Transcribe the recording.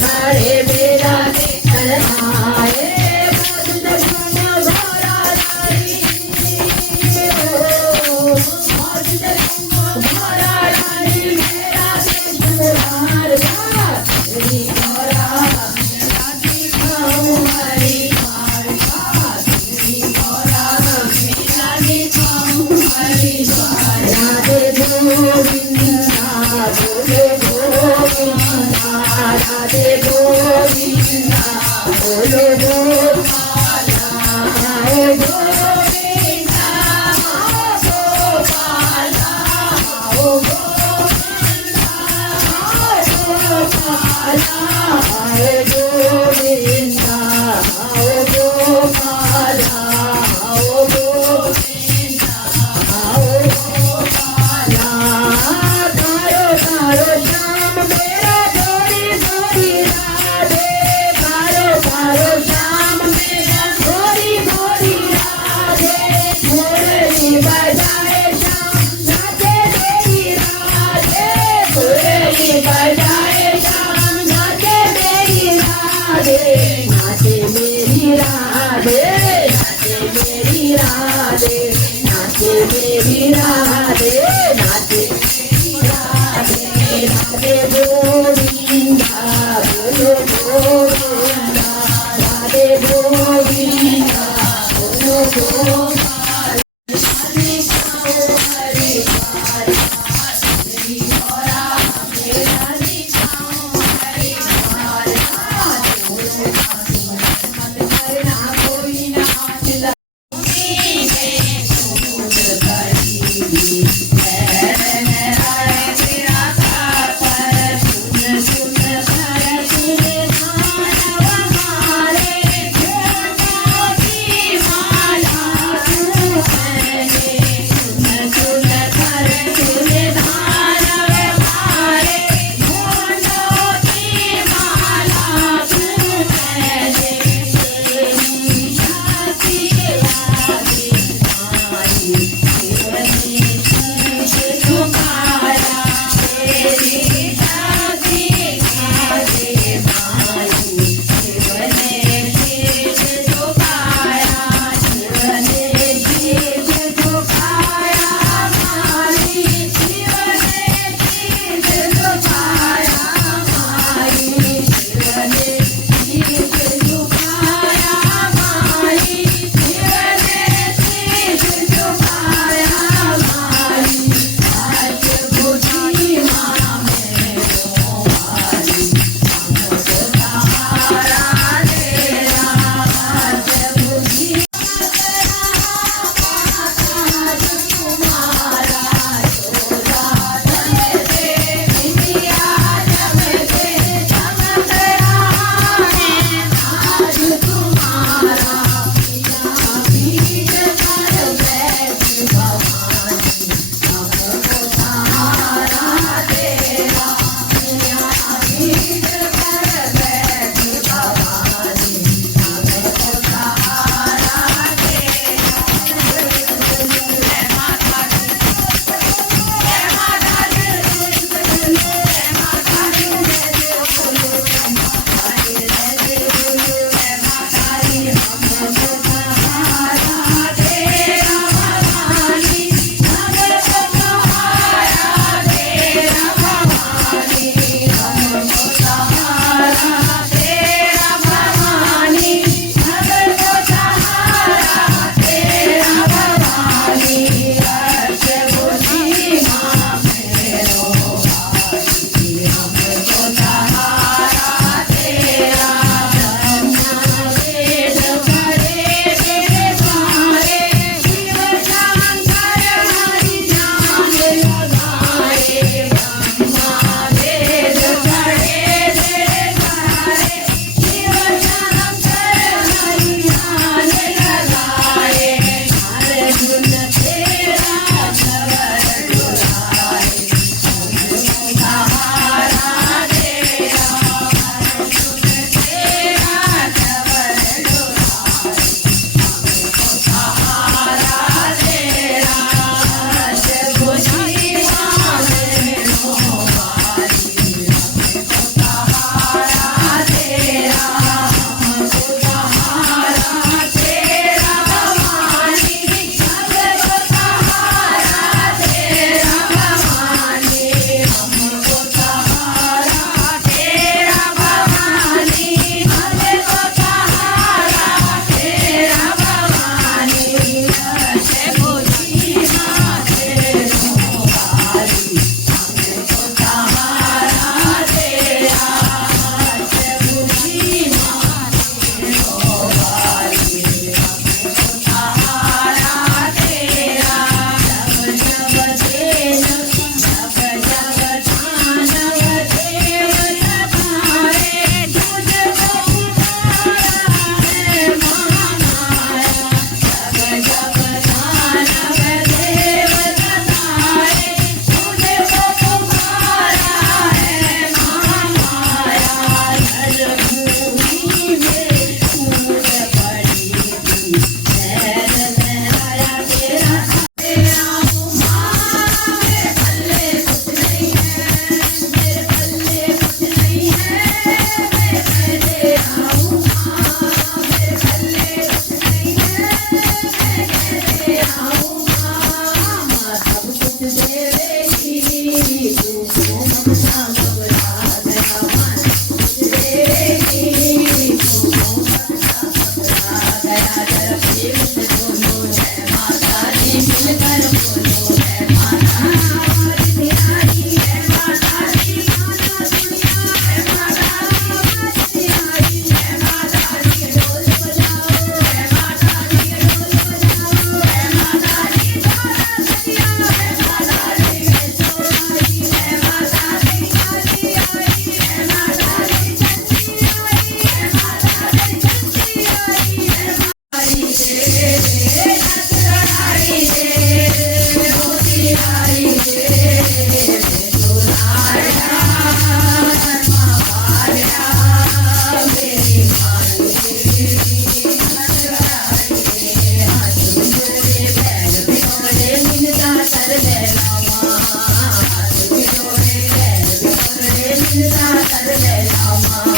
खड़े मेरा करनाए बंद मन भरा धरी हो बंद मन भरा धरी मेरा सुधार हरी भरा राधी खाऊं हरी बार हरी भरा राधी खाऊं हरी बार राधे गोविंदा बोले गोविंदा राधे गोविंदा बोले गोपाला हे गोविंदा गोपाला हो गोविंदा गोपाला हे गोविंदा गोपाला हो गोविंदा गोपाला तारो तारो श्याम मेरा गोरी गोरी राधे तारो तारो श्याम मेरा गोरी गोरी राधे मुरली बजाए श्याम नाचे मेरी राधे मुरली बजाए श्याम नाचे मेरी राधे नाचे मेरी राधे नाचे मेरी राधे नाचे मेरी राधे नाचे राधे राधे गोविंदा बोलो गोविंदा राधे गोविंदा बोलो गोपाल हरि खाओ हरि बार हरि भरा हरि खाओ हरि बार मत करना कोई नाच Sarve Rama